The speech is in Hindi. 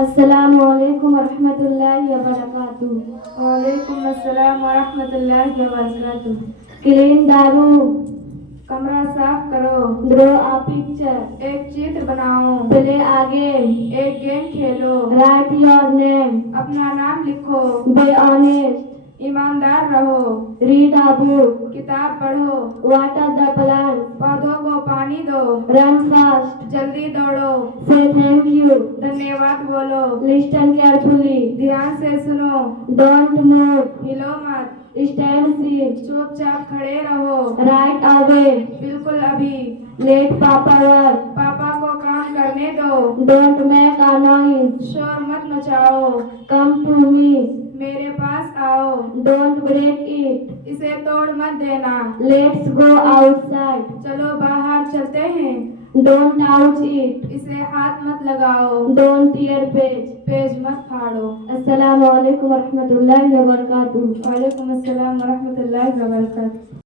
अस्सलामुअलैकुम वरहमतुल्लाहि वबरकातुहू। वालेकुम अस्सलाम व रहमतुल्लाहि व बरकातुहू। Clean the room. कमरा साफ करो। Draw a picture. एक चित्र बनाओ। Play a game. एक game Khelo. Right your name. अपना नाम लिखो। Be honest. ईमानदार रहो। Read a book. किताब पढ़ो। Water the plant. पौधों को पानी दो। Run fast. जल्दी दौड़ो। से थैंक यू। धन्यवाद बोलो। लिस्टन केयरफुली। ध्यान से सुनो। Don't move. हिलो मत। Stand seat. चुपचाप खड़े रहो। Right away. बिल्कुल अभी। लेट पापा वर्क। पापा को काम करने दो। Don't make a noise. शोर मत मचाओ। Come to me. मेरे पास आओ। Don't break it. इसे तोड़ मत देना। Let's go outside. चलो बाहर चलते हैं। Don't touch it. इसे हाथ मत लगाओ। Don't tier page. पेज मत फाड़ो। अस्सलामु अलैकुम वरहमतुल्लाहि वबरकातुहू। वालेकुम अस्सलाम व रहमतुल्लाहि व बरकातुहू।